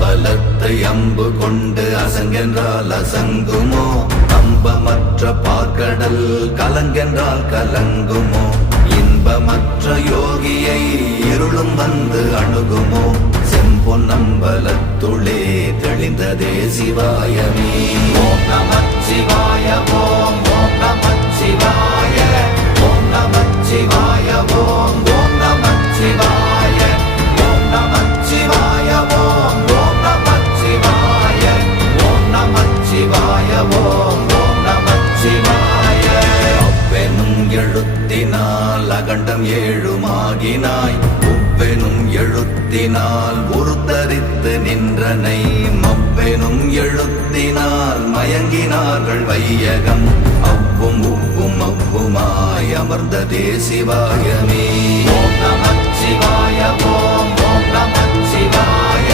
அம்பலத்தை அம்பு கொண்டு அசங்கென்றால் அசங்குமோ? அம்பமற்ற பார்க்கடல் கலங்கென்றால் கலங்குமோ? இன்பமற்ற யோகியை இருளும் வந்து அணுகுமோ? செம்பொன்னம்பலத்துளே தெளிந்ததே சிவாயமே. ஓம் நமச்சிவாய ஓம் ஓம் நமச்சிவாய ஓம் நமச்சிவாய ஓம் ஓம் நமச்சிவாய ஓம் நமச்சிவாய ஓம் ஓம் நமச்சிவாய ஓம் நமச்சிவாய ஓம் ஓம் நமச்சிவாய. அவ்வெனும் எழுத்தினால் அகண்டம் ஏழுமாகினாய், உவ்வெனும் எழுத்தினால் உருத்தரித்து நின்றனை, மவ்வெனும் எழுத்தினால் மயங்கினார்கள் வையகம். அவ்வும் உவ்வும் அவ்வுமாய் அமர்ந்ததே சிவாயமே. ஓம் நமச்சிவாய ஓம் ஓம் நமச்சிவாய